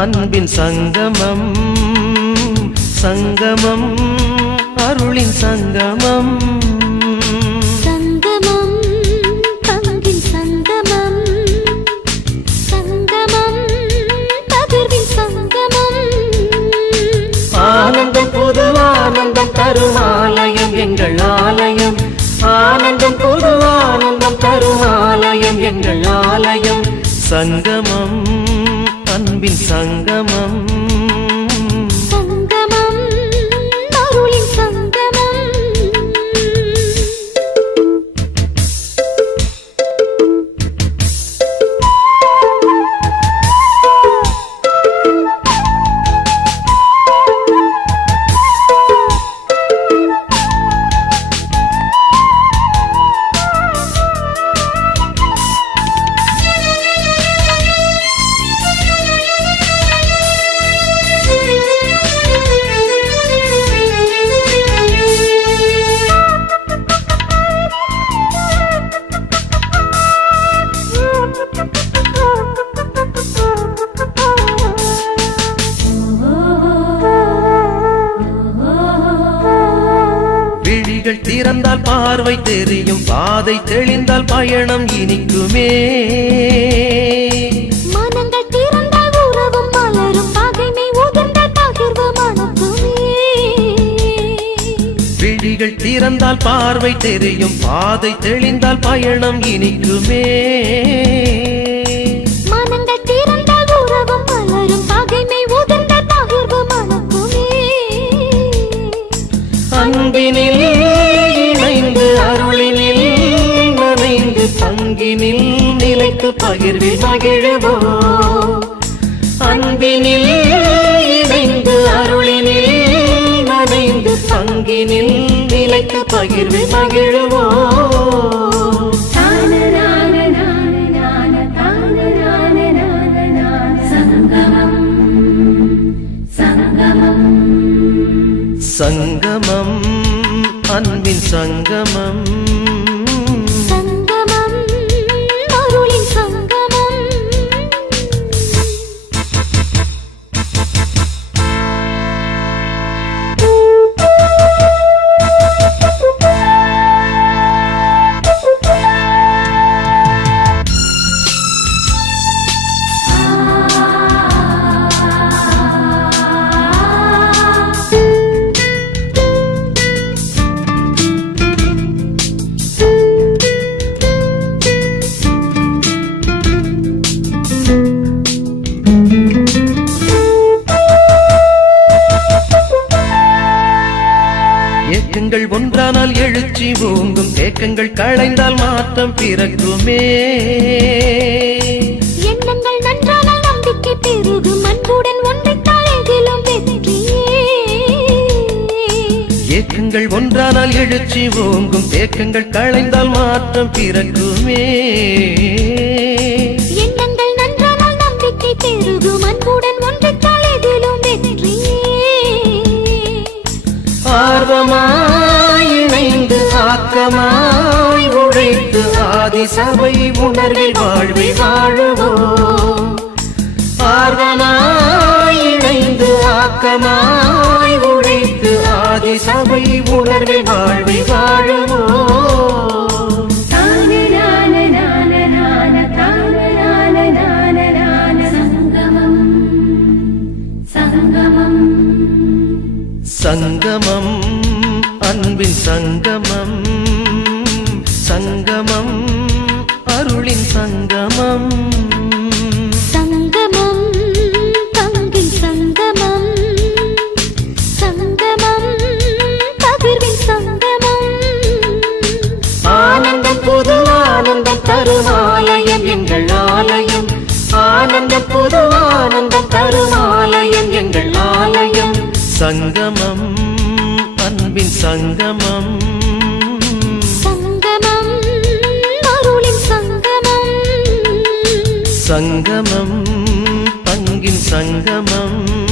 அன்பின் சங்கமம் சங்கமம் அருளின் சங்கமம். சங்கமம் பங்கின் சங்கமம் சங்கமம் பகிர்வின் சங்கமம். ஆனந்தம் புது ஆனந்தம் தரும் ஆலயம் எங்கள் ஆலயம். ஆனந்தம் புது ஆனந்தம் தரும் ஆலயம் எங்கள் ஆலயம். சங்கமம் அன்பின் சங்கமம். திறந்தால் பார்வை தெரியும் பாதை தெளிந்தால் பயணம் இனிக்குமே. விழிகள் திறந்தால் பார்வை தெரியும் பாதை தெளிந்தால் பயணம் இனிக்குமே. பகிர்வில் மகிழ்வோ அன்பினில் இணைந்து அருளினில் நனைந்து பங்கினில் நிலைத்து பகிர்வில் மகிழ்வோ சங்கமம் அன்பின் சங்கமம் சங்கமம். ஏக்கங்கள் ஒன்றானால் எழுச்சி ஓங்கும். தேக்கங்கள் களைந்தால் மாற்றம் பிறக்குமே. எண்ணங்கள் நன்றானால் நம்பிக்கை பெருகும். அன்புடன் ஒன்றைத்தால் எதிலும் ஏக்கங்கள் ஒன்றானால் எழுச்சி ஓங்கும். தேக்கங்கள் களைந்தால் மாற்றம் பிறக்குமே. ஆக்கமாய் உழைத்து ஆதி சபை உணர்வில் வாழ்வை வாழுவோம். ஆர்வமாய் இணைந்து ஆக்கமாய் உழைத்து ஆதி சபை உணர்வில் வாழ்வை வாழுவோம். சங்கமம் சங்கமம் அன்பின் சங்கமம். சங்கமம் அருளின் சங்கமம். சங்கமம் பங்கின் சங்கமம்.